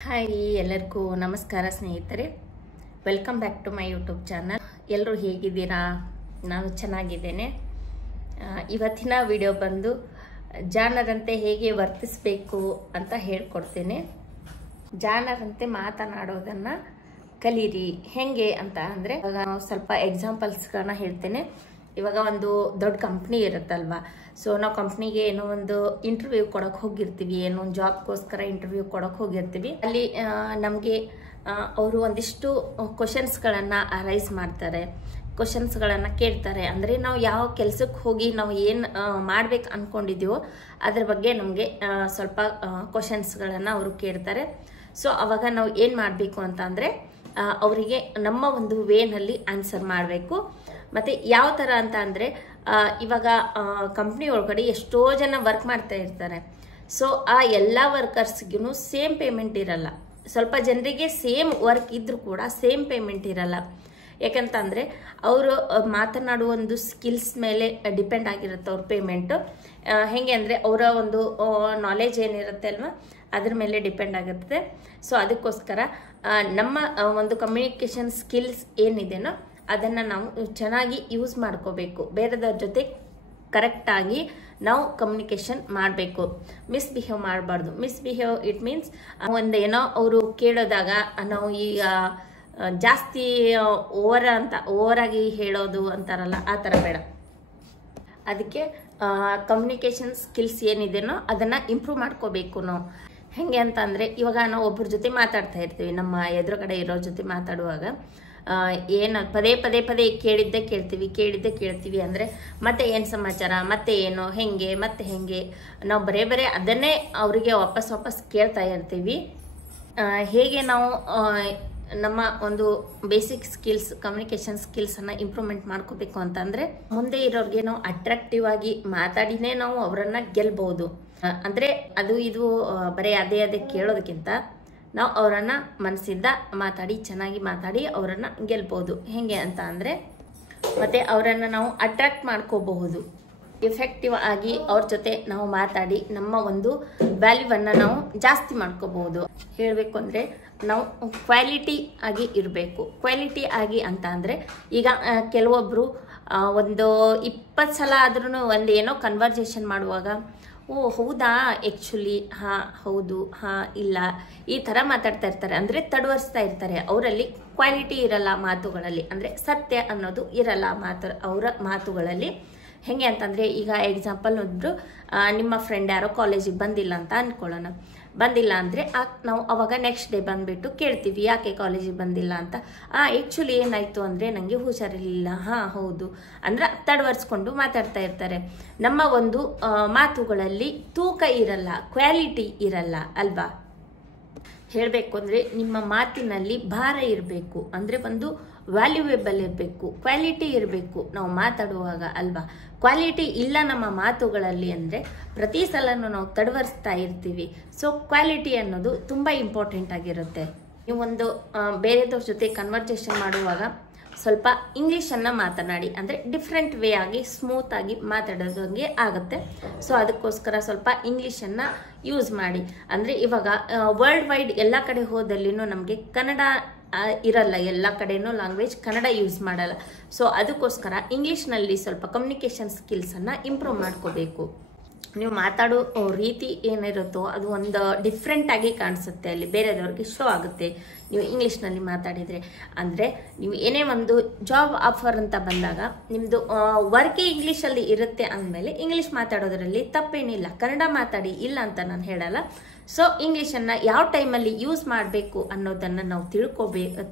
Hi ಎಲ್ಲರಿಗೂ ನಮಸ್ಕಾರ ಸ್ನೇಹಿತರೆ, welcome back to my YouTube channel. ಎಲ್ಲರೂ ಹೇಗಿದ್ದೀರಾ? ನಾನು ಚೆನ್ನಾಗಿದ್ದೇನೆ. ಇವತ್ತಿನ ವಿಡಿಯೋ ಬಂದು ಜಾಣರಂತೆ ಹೇಗೆ ವರ್ತಿಸಬೇಕು ಅಂತ ಹೇಳ್ಕೊಡ್ತೇನೆ. ಜಾಣರಂತೆ ಮಾತನಾಡೋದನ್ನು ಕಲೀರಿ. ಹೆಂಗೆ ಅಂತ ಅಂದರೆ, ಇವಾಗ ಸ್ವಲ್ಪ ಎಕ್ಸಾಂಪಲ್ಸ್ಗಳನ್ನ ಹೇಳ್ತೇನೆ. ಇವಾಗ ಒಂದು ದೊಡ್ಡ ಕಂಪ್ನಿ ಇರುತ್ತಲ್ವಾ, ಸೊ ನಾವು ಕಂಪ್ನಿಗೆ ಏನೋ ಒಂದು ಇಂಟರ್ವ್ಯೂ ಕೊಡೋಕೆ ಹೋಗಿರ್ತೀವಿ, ಏನೋ ಒಂದು ಜಾಬ್ಗೋಸ್ಕರ ಇಂಟರ್ವ್ಯೂ ಕೊಡೋಕೆ ಹೋಗಿರ್ತೀವಿ. ಅಲ್ಲಿ ನಮಗೆ ಅವರು ಒಂದಿಷ್ಟು ಕ್ವಶನ್ಸ್ಗಳನ್ನು ರೈಸ್ ಮಾಡ್ತಾರೆ, ಕ್ವಶನ್ಸ್ಗಳನ್ನು ಕೇಳ್ತಾರೆ. ಅಂದರೆ ನಾವು ಯಾವ ಕೆಲಸಕ್ಕೆ ಹೋಗಿ ನಾವು ಏನು ಮಾಡ್ಬೇಕು ಅಂದ್ಕೊಂಡಿದ್ದೀವೋ ಅದ್ರ ಬಗ್ಗೆ ನಮಗೆ ಸ್ವಲ್ಪ ಕ್ವಶನ್ಸ್ಗಳನ್ನು ಅವರು ಕೇಳ್ತಾರೆ. ಸೊ ಅವಾಗ ನಾವು ಏನು ಮಾಡಬೇಕು ಅಂತ ಅಂದರೆ, ಅವರಿಗೆ ನಮ್ಮ ಒಂದು ವೇನಲ್ಲಿ ಆನ್ಸರ್ ಮಾಡಬೇಕು. ಮತ್ತು ಯಾವ ಥರ ಅಂತ ಅಂದರೆ, ಇವಾಗ ಕಂಪ್ನಿ ಒಳಗಡೆ ಎಷ್ಟೋ ಜನ ವರ್ಕ್ ಮಾಡ್ತಾ ಇರ್ತಾರೆ. ಸೊ ಆ ಎಲ್ಲ ವರ್ಕರ್ಸ್ಗೂ ಸೇಮ್ ಪೇಮೆಂಟ್ ಇರಲ್ಲ. ಸ್ವಲ್ಪ ಜನರಿಗೆ ಸೇಮ್ ವರ್ಕ್ ಇದ್ರೂ ಕೂಡ ಸೇಮ್ ಪೇಮೆಂಟ್ ಇರಲ್ಲ. ಯಾಕಂತಂದರೆ ಅವರು ಮಾತನಾಡುವ ಒಂದು ಸ್ಕಿಲ್ಸ್ ಮೇಲೆ ಡಿಪೆಂಡ್ ಆಗಿರುತ್ತೆ ಅವ್ರ ಪೇಮೆಂಟು. ಹೇಗೆ ಅಂದರೆ, ಅವರ ಒಂದು ನಾಲೆಜ್ ಏನಿರುತ್ತೆ ಅಲ್ವಾ, ಅದ್ರ ಮೇಲೆ ಡಿಪೆಂಡ್ ಆಗಿರ್ತದೆ. ಸೊ ಅದಕ್ಕೋಸ್ಕರ ನಮ್ಮ ಒಂದು ಕಮ್ಯುನಿಕೇಷನ್ ಸ್ಕಿಲ್ಸ್ ಏನಿದೆನೋ ಅದನ್ನು ನಾವು ಚೆನ್ನಾಗಿ ಯೂಸ್ ಮಾಡ್ಕೋಬೇಕು. ಬೇರೆದವ್ರ ಜೊತೆ ಕರೆಕ್ಟಾಗಿ ನಾವು ಕಮ್ಯುನಿಕೇಷನ್ ಮಾಡಬೇಕು. ಮಿಸ್ಬಿಹೇವ್ ಮಾಡಬಾರ್ದು. ಮಿಸ್ಬಿಹೇವ್ ಇಟ್ ಮೀನ್ಸ್ ಒಂದು ಏನೋ ಅವರು ಕೇಳೋದಾಗ ನಾವು ಈಗ ಜಾಸ್ತಿ ಓವರಾಗಿ ಹೇಳೋದು ಅಂತಾರಲ್ಲ, ಆ ಥರ ಬೇಡ. ಅದಕ್ಕೆ ಕಮ್ಯುನಿಕೇಷನ್ ಸ್ಕಿಲ್ಸ್ ಏನಿದೆನೋ ಅದನ್ನು ಇಂಪ್ರೂವ್ ಮಾಡ್ಕೋಬೇಕು ನಾವು. ಹೇಗೆ ಅಂತ ಅಂದರೆ, ಇವಾಗ ನಾವು ಒಬ್ಬರ ಜೊತೆ ಮಾತಾಡ್ತಾ ಇರ್ತೀವಿ, ನಮ್ಮ ಎದುರುಗಡೆ ಇರೋರ ಜೊತೆ ಮಾತಾಡುವಾಗ ಏನು ಪದೇ ಪದೇ ಪದೇ ಕೇಳಿದ್ದೇ ಕೇಳ್ತೀವಿ ಅಂದರೆ, ಮತ್ತೆ ಏನು ಸಮಾಚಾರ, ಮತ್ತೆ ಏನು, ಹೆಂಗೆ, ಮತ್ತೆ ಹೆಂಗೆ, ನಾವು ಬರೇ ಅದನ್ನೇ ಅವರಿಗೆ ವಾಪಸ್ ಕೇಳ್ತಾ ಇರ್ತೀವಿ. ಹೇಗೆ ನಾವು ನಮ್ಮ ಒಂದು ಬೇಸಿಕ್ ಸ್ಕಿಲ್ಸ್, ಕಮ್ಯುನಿಕೇಷನ್ ಸ್ಕಿಲ್ಸನ್ನು ಇಂಪ್ರೂವ್ಮೆಂಟ್ ಮಾಡ್ಕೋಬೇಕು ಅಂತಂದರೆ, ಮುಂದೆ ಇರೋರಿಗೆ ನಾವು ಅಟ್ರಾಕ್ಟಿವ್ ಆಗಿ ಮಾತಾಡಿನೇ ನಾವು ಅವರನ್ನು ಗೆಲ್ಬಹುದು. ಅಂದರೆ ಅದು ಇದು ಬರೀ ಅದೇ ಕೇಳೋದಕ್ಕಿಂತ ನಾವು ಅವರನ್ನು ಮನಸ್ಸಿಂದ ಚೆನ್ನಾಗಿ ಮಾತಾಡಿ ಅವರನ್ನು ಗೆಲ್ಬೋದು. ಹೇಗೆ ಅಂತ ಅಂದರೆ, ಮತ್ತು ಅವರನ್ನು ನಾವು ಅಟ್ರಾಕ್ಟ್ ಮಾಡ್ಕೋಬಹುದು. ಎಫೆಕ್ಟಿವ್ ಆಗಿ ಅವ್ರ ಜೊತೆ ನಾವು ಮಾತಾಡಿ ನಮ್ಮ ಒಂದು ವ್ಯಾಲ್ಯೂವನ್ನು ನಾವು ಜಾಸ್ತಿ ಮಾಡ್ಕೋಬಹುದು. ಹೇಳಬೇಕು ಅಂದರೆ, ನಾವು ಕ್ವಾಲಿಟಿ ಆಗಿ ಇರಬೇಕು. ಕ್ವಾಲಿಟಿ ಆಗಿ ಅಂತ ಅಂದರೆ, ಈಗ ಕೆಲವೊಬ್ಬರು ಒಂದು 20 ಸಲ ಆದ್ರೂ ಒಂದು ಏನೋ ಕನ್ವರ್ಸೇಷನ್ ಮಾಡುವಾಗ, ಓ ಹೌದಾ, ಆ್ಯಕ್ಚುಲಿ ಹಾಂ, ಹೌದು, ಹಾಂ, ಇಲ್ಲ, ಈ ಥರ ಮಾತಾಡ್ತಾ ಇರ್ತಾರೆ. ಅಂದರೆ ತಡವರಿಸ್ತಾ ಇರ್ತಾರೆ. ಅವರಲ್ಲಿ ಕ್ವಾಲಿಟಿ ಇರಲ್ಲ ಮಾತುಗಳಲ್ಲಿ. ಅಂದರೆ ಸತ್ಯ ಅನ್ನೋದು ಇರಲ್ಲ ಅವರ ಮಾತುಗಳಲ್ಲಿ. ಹೇಗೆ ಅಂತಂದರೆ, ಈಗ ಎಕ್ಸಾಂಪಲ್ ಒಬ್ಬರು ನಿಮ್ಮ ಫ್ರೆಂಡ್ ಯಾರೋ ಕಾಲೇಜಿಗೆ ಬಂದಿಲ್ಲ ಅಂತ ಅಂದ್ಕೊಳ್ಳೋಣ. ಬಂದಿಲ್ಲ ಅಂದರೆ ನಾವು ಅವಾಗ ನೆಕ್ಸ್ಟ್ ಡೇ ಬಂದುಬಿಟ್ಟು ಕೇಳ್ತೀವಿ, ಯಾಕೆ ಕಾಲೇಜಿಗೆ ಬಂದಿಲ್ಲ ಅಂತ. ಆ್ಯಕ್ಚುಲಿ ಏನಾಯಿತು ಅಂದರೆ, ನನಗೆ ಹುಷಾರಿರಲಿಲ್ಲ. ಹಾಂ, ಹೌದು ಅಂದ್ರೆ ತಡವರಿಸ್ಕೊಂಡು ಮಾತಾಡ್ತಾ ಇರ್ತಾರೆ. ನಮ್ಮ ಒಂದು ಮಾತುಗಳಲ್ಲಿ ತೂಕ ಇರಲ್ಲ, ಕ್ವಾಲಿಟಿ ಇರಲ್ಲ ಅಲ್ವಾ. ಹೇಳಬೇಕು ಅಂದರೆ, ನಿಮ್ಮ ಮಾತಿನಲ್ಲಿ ಭಾರ ಇರಬೇಕು. ಅಂದರೆ ಒಂದು ವ್ಯಾಲ್ಯೂಯೇಬಲ್ ಇರಬೇಕು, ಕ್ವಾಲಿಟಿ ಇರಬೇಕು ನಾವು ಮಾತಾಡುವಾಗ ಅಲ್ವಾ. ಕ್ವಾಲಿಟಿ ಇಲ್ಲ ನಮ್ಮ ಮಾತುಗಳಲ್ಲಿ ಅಂದರೆ ಪ್ರತಿ ಸಲನೂ ನಾವು ತಡವರಿಸ್ತಾ ಇರ್ತೀವಿ. ಸೊ ಕ್ವಾಲಿಟಿ ಅನ್ನೋದು ತುಂಬ ಇಂಪಾರ್ಟೆಂಟ್ ಆಗಿರುತ್ತೆ. ನೀವೊಂದು ಬೇರೆದವ್ರ ಜೊತೆ ಕನ್ವರ್ಸೇಷನ್ ಮಾಡುವಾಗ ಸ್ವಲ್ಪ ಇಂಗ್ಲೀಷನ್ನು ಮಾತನಾಡಿ. ಅಂದರೆ ಡಿಫ್ರೆಂಟ್ ವೇ ಆಗಿ ಸ್ಮೂತಾಗಿ ಮಾತಾಡೋದಂಗೆ ಆಗುತ್ತೆ. ಸೊ ಅದಕ್ಕೋಸ್ಕರ ಸ್ವಲ್ಪ ಇಂಗ್ಲೀಷನ್ನು ಯೂಸ್ ಮಾಡಿ. ಅಂದರೆ ಇವಾಗ ವರ್ಲ್ಡ್ ವೈಡ್ ಎಲ್ಲ ಕಡೆ ಹೋದಲ್ಲಿನೂ ನಮಗೆ ಕನ್ನಡ ಇರಲ್ಲ. ಎಲ್ಲ ಕಡೆನೂ ಲ್ಯಾಂಗ್ವೇಜ್ ಕನ್ನಡ ಯೂಸ್ ಮಾಡಲ್ಲ. ಸೊ ಅದಕ್ಕೋಸ್ಕರ ಇಂಗ್ಲೀಷ್ನಲ್ಲಿ ಸ್ವಲ್ಪ ಕಮ್ಯುನಿಕೇಷನ್ ಸ್ಕಿಲ್ಸನ್ನು ಇಂಪ್ರೂವ್ ಮಾಡ್ಕೋಬೇಕು. ನೀವು ಮಾತಾಡೋ ರೀತಿ ಏನಿರುತ್ತೋ ಅದು ಒಂದು ಡಿಫ್ರೆಂಟ್ ಆಗಿ ಕಾಣಿಸುತ್ತೆ, ಅಲ್ಲಿ ಬೇರೆದವ್ರಿಗೆ ಶೋ ಆಗುತ್ತೆ ನೀವು ಇಂಗ್ಲೀಷ್ನಲ್ಲಿ ಮಾತಾಡಿದರೆ. ಅಂದರೆ ನೀವು ಏನೇ ಒಂದು ಜಾಬ್ ಆಫರ್ ಅಂತ ಬಂದಾಗ ನಿಮ್ಮದು ವರ್ಕೇ ಇಂಗ್ಲೀಷಲ್ಲಿ ಇರುತ್ತೆ ಅಂದಮೇಲೆ ಇಂಗ್ಲೀಷ್ ಮಾತಾಡೋದ್ರಲ್ಲಿ ತಪ್ಪೇನಿಲ್ಲ. ಕನ್ನಡ ಮಾತಾಡಿ, ಇಲ್ಲ ಅಂತ ನಾನು ಹೇಳಲ್ಲ. ಸೊ ಇಂಗ್ಲೀಷನ್ನು ಯಾವ ಟೈಮಲ್ಲಿ ಯೂಸ್ ಮಾಡಬೇಕು ಅನ್ನೋದನ್ನು ನಾವು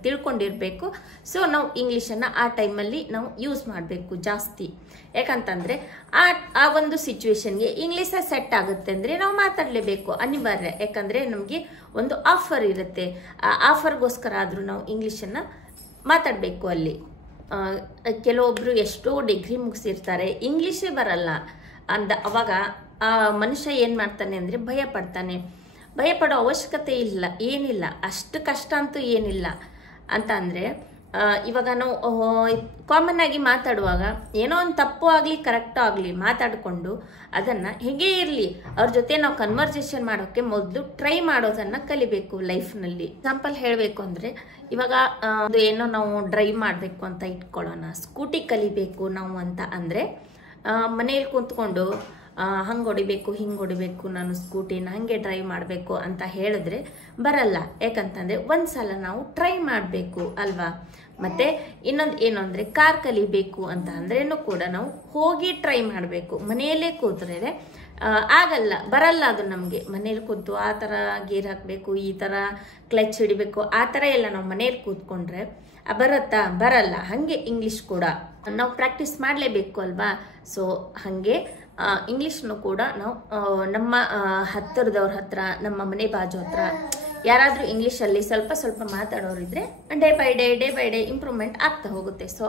ತಿಳ್ಕೊಂಡಿರಬೇಕು. ಸೊ ನಾವು ಇಂಗ್ಲೀಷನ್ನು ಆ ಟೈಮಲ್ಲಿ ನಾವು ಯೂಸ್ ಮಾಡಬೇಕು ಜಾಸ್ತಿ. ಯಾಕಂತಂದರೆ ಆ ಒಂದು ಸಿಚುವೇಶನ್ಗೆ ಇಂಗ್ಲೀಷೇ ಸೆಟ್ ಆಗುತ್ತೆ ಅಂದರೆ ನಾವು ಮಾತಾಡಲೇಬೇಕು, ಅನಿವಾರ್ಯ. ಯಾಕಂದರೆ ನಮಗೆ ಒಂದು ಆಫರ್ ಇರುತ್ತೆ, ಆ ಆಫರ್ಗೋಸ್ಕರ ಆದರೂ ನಾವು ಇಂಗ್ಲೀಷನ್ನು ಮಾತಾಡಬೇಕು. ಅಲ್ಲಿ ಕೆಲವೊಬ್ಬರು ಎಷ್ಟೋ ಡಿಗ್ರಿ ಮುಗಿಸಿರ್ತಾರೆ, ಇಂಗ್ಲೀಷೇ ಬರಲ್ಲ ಅವಾಗ ಆ ಮನುಷ್ಯ ಏನು ಮಾಡ್ತಾನೆ ಅಂದರೆ ಭಯ ಪಡೋ ಅವಶ್ಯಕತೆ ಏನಿಲ್ಲ. ಅಷ್ಟು ಕಷ್ಟ ಅಂತೂ ಏನಿಲ್ಲ. ಅಂತ ಅಂದರೆ ಇವಾಗ ನಾವು ಕಾಮನ್ ಆಗಿ ಮಾತಾಡುವಾಗ ಏನೋ ಒಂದು ತಪ್ಪು ಆಗಲಿ ಕರೆಕ್ಟು ಆಗಲಿ ಮಾತಾಡಿಕೊಂಡು ಅದನ್ನು ಹೇಗೆ ಇರಲಿ ಅವ್ರ ಜೊತೆ ನಾವು ಕನ್ವರ್ಸೇಷನ್ ಮಾಡೋಕ್ಕೆ ಮೊದಲು ಟ್ರೈ ಮಾಡೋದನ್ನು ಕಲಿಬೇಕು ಲೈಫ್ನಲ್ಲಿ. ಎಕ್ಸಾಂಪಲ್ ಹೇಳಬೇಕು ಅಂದರೆ ಇವಾಗ ಏನೋ ನಾವು ಡ್ರೈವ್ ಮಾಡಬೇಕು ಅಂತ ಇಟ್ಕೊಳ್ಳೋಣ, ಸ್ಕೂಟಿ ಕಲಿಬೇಕು ನಾವು ಅಂತ ಅಂದರೆ ಮನೇಲಿ ಕೂತ್ಕೊಂಡು ಹಂಗೆ ಹೊಡಿಬೇಕು ಹಿಂಗೆ ಹೊಡಿಬೇಕು ನಾನು ಸ್ಕೂಟಿನ ಹಾಗೆ ಡ್ರೈವ್ ಮಾಡಬೇಕು ಅಂತ ಹೇಳಿದ್ರೆ ಬರಲ್ಲ. ಯಾಕಂತಂದರೆ ಒಂದು ಸಲ ನಾವು ಟ್ರೈ ಮಾಡಬೇಕು ಅಲ್ವಾ. ಮತ್ತು ಇನ್ನೊಂದು ಏನು ಅಂದರೆ ಕಾರ್ ಕಲಿಬೇಕು ಅಂತ ಅಂದ್ರೇನು ಕೂಡ ನಾವು ಹೋಗಿ ಟ್ರೈ ಮಾಡಬೇಕು. ಮನೆಯಲ್ಲೇ ಕೂತ್ರೆ ಆಗಲ್ಲ, ಬರಲ್ಲ ಅದು ನಮಗೆ. ಮನೇಲಿ ಕೂತು ಆ ಥರ ಗೇರ್ ಹಾಕಬೇಕು, ಈ ಥರ ಕ್ಲಚ್ ಹಿಡಿಬೇಕು, ಆ ಥರ ಎಲ್ಲ ನಾವು ಮನೇಲಿ ಕೂತ್ಕೊಂಡ್ರೆ ಬರುತ್ತಾ? ಬರಲ್ಲ. ಹಾಗೆ ಇಂಗ್ಲೀಷ್ ಕೂಡ ನಾವು ಪ್ರಾಕ್ಟೀಸ್ ಮಾಡಲೇಬೇಕು ಅಲ್ವಾ. ಸೊ ಹಾಗೆ ಇಂಗ್ಲೀಷ್ನು ಕೂಡ ನಾವು ನಮ್ಮ ಹತ್ತಿರದವ್ರ ಹತ್ರ, ನಮ್ಮ ಮನೆ ಬಾಜು ಹತ್ರ ಯಾರಾದರೂ ಇಂಗ್ಲೀಷಲ್ಲಿ ಸ್ವಲ್ಪ ಸ್ವಲ್ಪ ಮಾತಾಡೋರಿದ್ರೆ ಡೇ ಬೈ ಡೇ ಇಂಪ್ರೂವ್ಮೆಂಟ್ ಆಗ್ತಾ ಹೋಗುತ್ತೆ. ಸೊ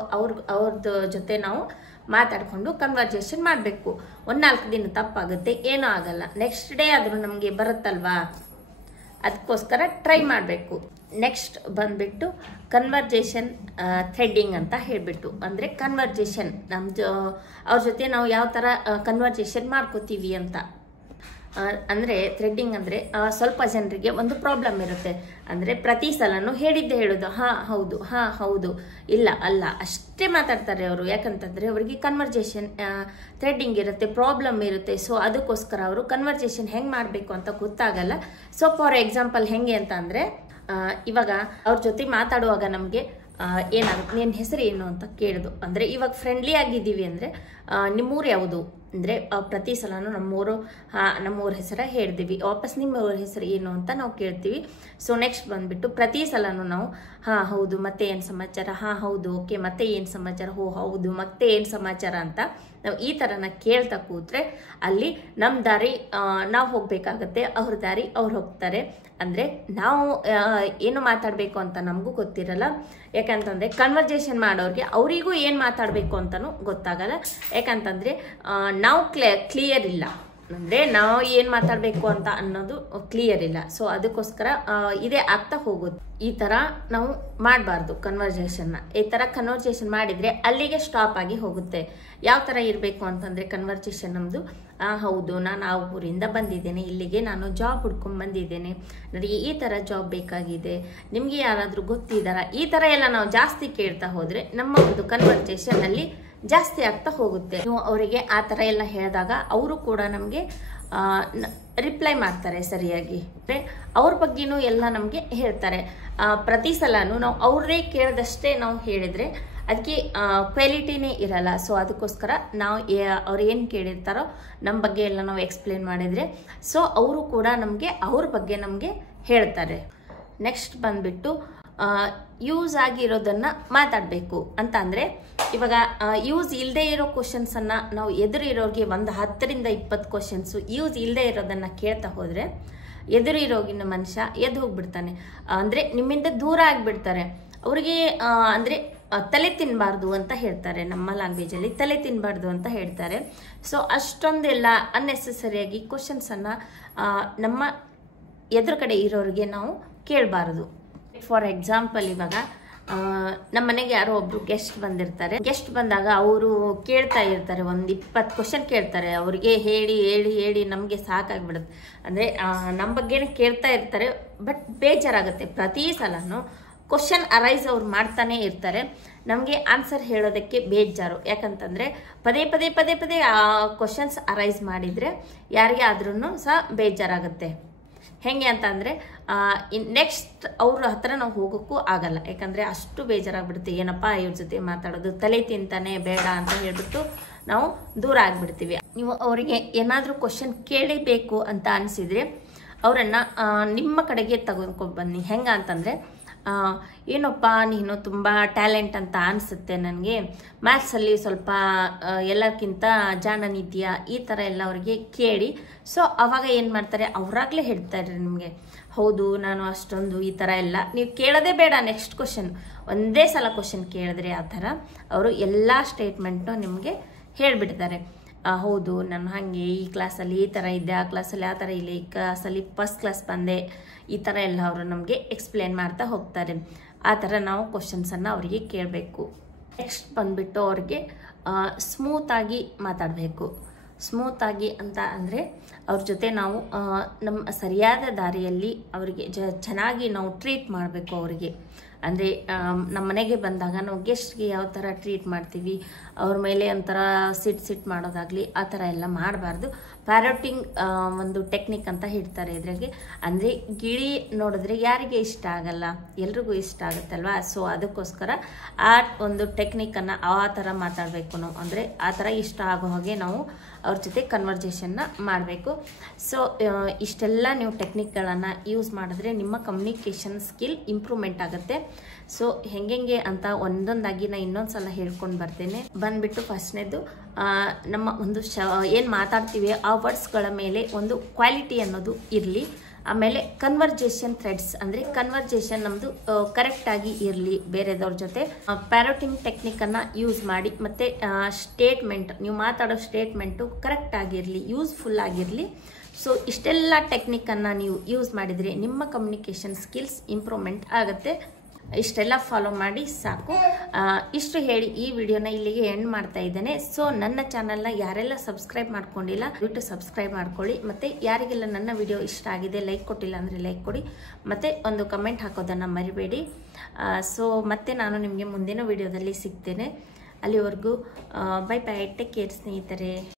ಅವ್ರದ್ದು ಜೊತೆ ನಾವು ಮಾತಾಡಿಕೊಂಡು ಕನ್ವರ್ಸೇಷನ್ ಮಾಡಬೇಕು. 1-4 ದಿನ ತಪ್ಪಾಗುತ್ತೆ, ಏನೂ ಆಗಲ್ಲ. ನೆಕ್ಸ್ಟ್ ಡೇ ಆದರೂ ನಮಗೆ ಬರುತ್ತಲ್ವಾ, ಅದಕ್ಕೋಸ್ಕರ ಟ್ರೈ ಮಾಡಬೇಕು. ನೆಕ್ಸ್ಟ್ ಬಂದ್ಬಿಟ್ಟು ಕನ್ವರ್ಸೇಷನ್ ಥ್ರೆಡ್ಡಿಂಗ್ ಅಂತ ಹೇಳಿಬಿಟ್ಟು, ಅಂದರೆ ಕನ್ವರ್ಸೇಷನ್ ಅವ್ರ ಜೊತೆ ನಾವು ಯಾವ ಥರ ಕನ್ವರ್ಸೇಷನ್ ಮಾಡ್ಕೋತೀವಿ ಅಂತ. ಅಂದರೆ ಥ್ರೆಡ್ಡಿಂಗ್ ಅಂದರೆ ಸ್ವಲ್ಪ ಜನರಿಗೆ ಒಂದು ಪ್ರಾಬ್ಲಮ್ ಇರುತ್ತೆ. ಅಂದರೆ ಪ್ರತಿ ಸಲನೂ ಹೇಳೋದು ಹಾಂ ಹೌದು ಇಲ್ಲ ಅಲ್ಲ ಅಷ್ಟೇ ಮಾತಾಡ್ತಾರೆ ಅವರು. ಯಾಕಂತಂದರೆ ಅವರಿಗೆ ಕನ್ವರ್ಸೇಷನ್ ಥ್ರೆಡ್ಡಿಂಗ್ ಇರುತ್ತೆ, ಪ್ರಾಬ್ಲಮ್ ಇರುತ್ತೆ. ಸೊ ಅದಕ್ಕೋಸ್ಕರ ಅವರು ಕನ್ವರ್ಸೇಷನ್ ಹೆಂಗೆ ಮಾಡಬೇಕು ಅಂತ ಗೊತ್ತಾಗಲ್ಲ. ಸೊ ಫಾರ್ ಎಕ್ಸಾಂಪಲ್ ಹೆಂಗೆ ಅಂತ ಅಂದರೆ ಇವಾಗ ಅವ್ರ ಜೊತೆ ಮಾತಾಡುವಾಗ ನಮಗೆ ಏನಾಗುತ್ತೆ, ನಿನ್ನ ಹೆಸರು ಏನು ಅಂತ ಕೇಳಿದು. ಅಂದರೆ ಇವಾಗ ಫ್ರೆಂಡ್ಲಿ ಆಗಿದ್ದೀವಿ ಅಂದರೆ ನಿಮ್ಮೂರು ಯಾವುದು ಅಂದರೆ ಪ್ರತಿ ಸಲನೂ ನಮ್ಮೂರ ಹೆಸರು ಹೇಳ್ತೀವಿ. ವಾಪಸ್ ನಿಮ್ಮ ಊರ ಹೆಸರು ಏನು ಅಂತ ನಾವು ಕೇಳ್ತೀವಿ. ಸೊ ನೆಕ್ಸ್ಟ್ ಬಂದುಬಿಟ್ಟು ಪ್ರತಿ ಸಲನೂ ನಾವು ಹಾಂ ಹೌದು ಮತ್ತೆ ಏನು ಸಮಾಚಾರ, ಹಾಂ ಹೌದು ಓಕೆ ಮತ್ತೆ ಏನು ಸಮಾಚಾರ, ಹೌದು ಮತ್ತೆ ಏನು ಸಮಾಚಾರ ಅಂತ ನಾವು ಈ ಥರನ ಕೇಳ್ತಾ ಕೂತ್ರೆ ಅಲ್ಲಿ ನಮ್ಮ ದಾರಿ ನಾವು ಹೋಗಬೇಕಾಗತ್ತೆ, ಅವ್ರ ದಾರಿ ಅವ್ರು ಹೋಗ್ತಾರೆ. ಅಂದರೆ ನಾವು ಏನು ಮಾತಾಡಬೇಕು ಅಂತ ನಮಗೂ ಗೊತ್ತಿರಲ್ಲ. ಯಾಕಂತಂದರೆ ಕನ್ವರ್ಸೇಷನ್ ಮಾಡೋರಿಗೆ ಅವರಿಗೂ ಏನು ಮಾತಾಡಬೇಕು ಅಂತಲೂ ಗೊತ್ತಾಗಲ್ಲ. ಯಾಕಂತಂದರೆ ನಾವು ಕ್ಲಿಯರ್ ಇಲ್ಲ, ಅಂದರೆ ನಾವು ಏನು ಮಾತಾಡಬೇಕು ಅಂತ ಅನ್ನೋದು ಕ್ಲಿಯರ್ ಇಲ್ಲ. ಸೊ ಅದಕ್ಕೋಸ್ಕರ ಇದೇ ಆಗ್ತಾ ಹೋಗುತ್ತೆ. ಈ ಥರ ನಾವು ಮಾಡಬಾರ್ದು ಕನ್ವರ್ಸೇಷನ್ನ. ಈ ಥರ ಕನ್ವರ್ಸೇಷನ್ ಮಾಡಿದರೆ ಅಲ್ಲಿಗೆ ಸ್ಟಾಪ್ ಆಗಿ ಹೋಗುತ್ತೆ. ಯಾವ ಥರ ಇರಬೇಕು ಅಂತಂದರೆ ಕನ್ವರ್ಸೇಷನ್ ನಮ್ಮದು ಹೌದು ನಾನು ಆ ಊರಿಂದ ಬಂದಿದ್ದೇನೆ, ಇಲ್ಲಿಗೆ ನಾನು ಜಾಬ್ ಹುಡ್ಕೊಂಡು ಬಂದಿದ್ದೇನೆ, ನನಗೆ ಈ ಥರ ಜಾಬ್ ಬೇಕಾಗಿದೆ, ನಿಮಗೆ ಯಾರಾದರೂ ಗೊತ್ತಿದ್ದಾರಾ, ಈ ಥರ ಎಲ್ಲ ನಾವು ಜಾಸ್ತಿ ಕೇಳ್ತಾ ಹೋದರೆ ನಮ್ಮ ಒಂದು ಕನ್ವರ್ಸೇಷನಲ್ಲಿ ಜಾಸ್ತಿ ಆಗ್ತಾ ಹೋಗುತ್ತೆ. ನೀವು ಅವರಿಗೆ ಆ ಥರ ಎಲ್ಲ ಹೇಳಿದಾಗ ಅವರು ಕೂಡ ನಮಗೆ ರಿಪ್ಲೈ ಮಾಡ್ತಾರೆ ಸರಿಯಾಗಿ. ಅವ್ರ ಬಗ್ಗೆನೂ ಎಲ್ಲ ನಮಗೆ ಹೇಳ್ತಾರೆ. ಪ್ರತಿ ಸಲನೂ ನಾವು ಅವ್ರದೇ ಕೇಳಿದಷ್ಟೇ ನಾವು ಹೇಳಿದರೆ ಅದಕ್ಕೆ ಕ್ವಾಲಿಟಿನೇ ಇರಲ್ಲ. ಸೊ ಅದಕ್ಕೋಸ್ಕರ ನಾವು ಅವ್ರು ಏನು ಕೇಳಿರ್ತಾರೋ ನಮ್ಮ ಬಗ್ಗೆ ಎಲ್ಲ ನಾವು ಎಕ್ಸ್ಪ್ಲೇನ್ ಮಾಡಿದರೆ ಸೊ ಅವರು ಕೂಡ ನಮಗೆ ಅವ್ರ ಬಗ್ಗೆ ನಮಗೆ ಹೇಳ್ತಾರೆ. ನೆಕ್ಸ್ಟ್ ಬಂದುಬಿಟ್ಟು ಯೂಸ್ ಆಗಿರೋದನ್ನು ಮಾತಾಡಬೇಕು ಅಂತ ಅಂದರೆ ಇವಾಗ ಯೂಸ್ ಇಲ್ಲದೆ ಇರೋ ಕ್ವಶನ್ಸನ್ನು ನಾವು ಎದುರಿರೋರಿಗೆ ಒಂದು 10ರಿಂದ 20 ಕ್ವಶನ್ಸು ಯೂಸ್ ಇಲ್ಲದೆ ಇರೋದನ್ನು ಕೇಳ್ತಾ ಹೋದರೆ ಎದುರಿರೋಗಿನ ಮನುಷ್ಯ ಎದ್ದು ಹೋಗ್ಬಿಡ್ತಾನೆ. ಅಂದರೆ ನಿಮ್ಮಿಂದ ದೂರ ಆಗಿಬಿಡ್ತಾರೆ. ಅವ್ರಿಗೆ ಅಂದರೆ ತಲೆ ತಿನ್ನಬಾರ್ದು ಅಂತ ಹೇಳ್ತಾರೆ, ನಮ್ಮ ಲ್ಯಾಂಗ್ವೇಜಲ್ಲಿ ತಲೆ ತಿನ್ನಬಾರ್ದು ಅಂತ ಹೇಳ್ತಾರೆ. ಸೊ ಅಷ್ಟೊಂದೆಲ್ಲ ಅನ್ನೆಸೆಸರಿಯಾಗಿ ಕ್ವಶನ್ಸನ್ನು ನಮ್ಮ ಎದುರುಗಡೆ ಇರೋರಿಗೆ ನಾವು ಕೇಳಬಾರ್ದು. ಫಾರ್ ಎಕ್ಸಾಂಪಲ್ ಇವಾಗ ನಮ್ಮ ಮನೆಗೆ ಯಾರೋ ಒಬ್ರು ಗೆಸ್ಟ್ ಬಂದಿರ್ತಾರೆ. ಗೆಸ್ಟ್ ಬಂದಾಗ ಅವರು ಕೇಳ್ತಾ ಇರ್ತಾರೆ, ಒಂದು 20 ಕ್ವಶನ್ ಕೇಳ್ತಾರೆ. ಅವ್ರಿಗೆ ಹೇಳಿ ಹೇಳಿ ಹೇಳಿ ನಮಗೆ ಸಾಕಾಗ್ಬಿಡುತ್ತೆ. ಅಂದರೆ ನಮ್ಮ ಬಗ್ಗೆನೇ ಕೇಳ್ತಾ ಇರ್ತಾರೆ, ಬಟ್ ಬೇಜಾರಾಗುತ್ತೆ. ಪ್ರತಿ ಸಲನೂ ಕ್ವಶನ್ ಅರೈಸ್ ಅವ್ರು ಮಾಡ್ತಾನೆ ಇರ್ತಾರೆ, ನಮಗೆ ಆನ್ಸರ್ ಹೇಳೋದಕ್ಕೆ ಬೇಜಾರು. ಯಾಕಂತಂದರೆ ಪದೇ ಪದೇ ಪದೇ ಪದೇ ಆ ಕ್ವಶನ್ಸ್ ಅರೈಸ್ ಮಾಡಿದರೆ ಯಾರಿಗೆ ಆದ್ರೂ ಸಹ ಬೇಜಾರಾಗುತ್ತೆ. ಹೆಂಗೆ ಅಂತ ಅಂದರೆ ನೆಕ್ಸ್ಟ್ ಅವ್ರ ಹತ್ರ ನಾವು ಹೋಗೋಕ್ಕೂ ಆಗಲ್ಲ. ಯಾಕಂದರೆ ಅಷ್ಟು ಬೇಜಾರಾಗ್ಬಿಡುತ್ತೆ. ಏನಪ್ಪ ಇವ್ರ ಜೊತೆ ಮಾತಾಡೋದು, ತಲೆ ತಿಂತಾನೆ ಬೇಡ ಅಂತ ಹೇಳ್ಬಿಟ್ಟು ನಾವು ದೂರ ಆಗಿಬಿಡ್ತೀವಿ. ನೀವು ಅವರಿಗೆ ಏನಾದರೂ ಕ್ವಶನ್ ಕೇಳಬೇಕು ಅಂತ ಅನಿಸಿದರೆ ಅವರನ್ನು ನಿಮ್ಮ ಕಡೆಗೆ ತೆಗೆದುಕೊಂಡು ಬನ್ನಿ. ಹೆಂಗೆ ಅಂತಂದರೆ ಏನಪ್ಪ ನೀನು ತುಂಬ ಟ್ಯಾಲೆಂಟ್ ಅಂತ ಅನಿಸುತ್ತೆ ನನಗೆ, ಮ್ಯಾಥ್ಸಲ್ಲಿ ಸ್ವಲ್ಪ ಎಲ್ಲಕ್ಕಿಂತ ಜಾಣನಿದೆಯಾ, ಈ ಥರ ಎಲ್ಲ ಅವರಿಗೆ ಕೇಳಿ. ಸೊ ಅವಾಗ ಏನು ಮಾಡ್ತಾರೆ, ಅವರಾಗಲೇ ಹೇಳ್ತಾರೆ ನಿಮಗೆ ಹೌದು ನಾನು ಅಷ್ಟೊಂದು ಈ ಥರ ಎಲ್ಲ. ನೀವು ಕೇಳೋದೇ ಬೇಡ, ನೆಕ್ಸ್ಟ್ ಕ್ವಶನ್ ಒಂದೇ ಸಲ ಕ್ವಶನ್ ಕೇಳಿದ್ರೆ ಆ ಥರ ಅವರು ಎಲ್ಲ ಸ್ಟೇಟ್ಮೆಂಟು ನಿಮಗೆ ಹೇಳಿಬಿಡ್ತಾರೆ. ಹೌದು ನಾನು ಹಾಗೆ ಈ ಕ್ಲಾಸಲ್ಲಿ ಈ ಥರ ಇದ್ದೆ, ಆ ಕ್ಲಾಸಲ್ಲಿ ಆ ಥರ ಇಲ್ಲ, ಈ ಕ್ಲಾಸಲ್ಲಿ ಫಸ್ಟ್ ಕ್ಲಾಸ್ ಬಂದೆ, ಈ ಥರ ಎಲ್ಲ ಅವರು ನಮಗೆ ಎಕ್ಸ್ಪ್ಲೇನ್ ಮಾಡ್ತಾ ಹೋಗ್ತಾರೆ. ಆ ಥರ ನಾವು ಕ್ವಶನ್ಸನ್ನು ಅವರಿಗೆ ಕೇಳಬೇಕು. ನೆಕ್ಸ್ಟ್ ಬಂದುಬಿಟ್ಟು ಅವ್ರಿಗೆ ಸ್ಮೂತಾಗಿ ಮಾತಾಡಬೇಕು. ಸ್ಮೂತಾಗಿ ಅಂತ ಅಂದರೆ ಅವ್ರ ಜೊತೆ ನಾವು ನಮ್ಮ ಸರಿಯಾದ ದಾರಿಯಲ್ಲಿ ಅವರಿಗೆ ಚೆನ್ನಾಗಿ ನಾವು ಟ್ರೀಟ್ ಮಾಡಬೇಕು. ಅವರಿಗೆ ಅಂದರೆ ನಮ್ಮ ಮನೆಗೆ ಬಂದಾಗ ನಾವು ಗೆಸ್ಟ್ಗೆ ಯಾವ ಥರ ಟ್ರೀಟ್ ಮಾಡ್ತೀವಿ, ಅವ್ರ ಮೇಲೆ ಒಂಥರ ಸಿಟ್ ಮಾಡೋದಾಗಲಿ ಆ ಥರ ಎಲ್ಲ ಮಾಡಬಾರ್ದು. ಪ್ಯಾರೋಟಿಂಗ್ ಒಂದು ಟೆಕ್ನಿಕ್ ಅಂತ ಹೇಳ್ತಾರೆ ಇದ್ರಾಗೆ. ಅಂದರೆ ಗಿಳಿ ನೋಡಿದ್ರೆ ಯಾರಿಗೆ ಇಷ್ಟ ಆಗಲ್ಲ, ಎಲ್ರಿಗೂ ಇಷ್ಟ ಆಗುತ್ತಲ್ವಾ. ಸೊ ಅದಕ್ಕೋಸ್ಕರ ಆ ಒಂದು ಟೆಕ್ನಿಕನ್ನು ಆ ಥರ ಮಾತಾಡಬೇಕು ನಾವು. ಅಂದರೆ ಆ ಥರ ಇಷ್ಟ ಆಗೋ ಹಾಗೆ ನಾವು ಅವ್ರ ಜೊತೆ ಕನ್ವರ್ಜೇಷನ್ನ ಮಾಡಬೇಕು. ಸೊ ಇಷ್ಟೆಲ್ಲ ನೀವು ಟೆಕ್ನಿಕ್ಗಳನ್ನು ಯೂಸ್ ಮಾಡಿದ್ರೆ ನಿಮ್ಮ ಕಮ್ಯುನಿಕೇಷನ್ ಸ್ಕಿಲ್ ಇಂಪ್ರೂವ್ಮೆಂಟ್ ಆಗುತ್ತೆ. ಸೊ ಹೆಂಗೆ ಅಂತ ಒಂದೊಂದಾಗಿ ನಾನು ಇನ್ನೊಂದು ಸಲ ಹೇಳ್ಕೊಂಡು ಬರ್ತೇನೆ. ಬಂದ್ಬಿಟ್ಟು ಫಸ್ಟ್ನೇದು ನಮ್ಮ ಒಂದು ಏನು ಮಾತಾಡ್ತೀವಿ ಆ ವರ್ಡ್ಸ್ಗಳ ಮೇಲೆ ಒಂದು ಕ್ವಾಲಿಟಿ ಅನ್ನೋದು ಇರಲಿ. ಆಮೇಲೆ ಕನ್ವರ್ಜೇಷನ್ ಥ್ರೆಡ್ಸ್ ಅಂದರೆ ಕನ್ವರ್ಜೇಷನ್ ನಮ್ಮದು ಕರೆಕ್ಟಾಗಿ ಇರಲಿ ಬೇರೆದವ್ರ ಜೊತೆ. ಪ್ಯಾರೋಟಿಂಗ್ ಟೆಕ್ನಿಕನ್ನು ಯೂಸ್ ಮಾಡಿ, ಮತ್ತು ಸ್ಟೇಟ್ಮೆಂಟ್ ನೀವು ಮಾತಾಡೋ ಸ್ಟೇಟ್ಮೆಂಟು ಕರೆಕ್ಟ್ ಆಗಿರಲಿ, ಯೂಸ್ಫುಲ್ ಆಗಿರಲಿ. ಸೊ ಇಷ್ಟೆಲ್ಲ ಟೆಕ್ನಿಕನ್ನು ನೀವು ಯೂಸ್ ಮಾಡಿದರೆ ನಿಮ್ಮ ಕಮ್ಯುನಿಕೇಷನ್ ಸ್ಕಿಲ್ಸ್ ಇಂಪ್ರೂವ್ಮೆಂಟ್ ಆಗುತ್ತೆ. ಇಷ್ಟೆಲ್ಲ ಫಾಲೋ ಮಾಡಿ ಸಾಕು. ಇಷ್ಟು ಹೇಳಿ ಈ ವಿಡಿಯೋನ ಇಲ್ಲಿಗೆ ಎಂಡ್ ಮಾಡ್ತಾ ಇದ್ದೇನೆ. ಸೊ ನನ್ನ ಚಾನಲ್ನ ಯಾರೆಲ್ಲ ಸಬ್ಸ್ಕ್ರೈಬ್ ಮಾಡ್ಕೊಂಡಿಲ್ಲ ದಯವಿಟ್ಟು ಸಬ್ಸ್ಕ್ರೈಬ್ ಮಾಡ್ಕೊಳ್ಳಿ. ಮತ್ತು ಯಾರಿಗೆಲ್ಲ ನನ್ನ ವಿಡಿಯೋ ಇಷ್ಟ ಆಗಿದೆ ಲೈಕ್ ಕೊಟ್ಟಿಲ್ಲ ಅಂದರೆ ಲೈಕ್ ಕೊಡಿ, ಮತ್ತು ಒಂದು ಕಮೆಂಟ್ ಹಾಕೋದನ್ನು ಮರಿಬೇಡಿ. ಸೊ ಮತ್ತೆ ನಾನು ನಿಮಗೆ ಮುಂದಿನ ವಿಡಿಯೋದಲ್ಲಿ ಸಿಗ್ತೇನೆ. ಅಲ್ಲಿವರೆಗೂ ಬೈ ಬೈ, ಟೇಕ್ ಕೇರ್ ಸ್ನೇಹಿತರೆ.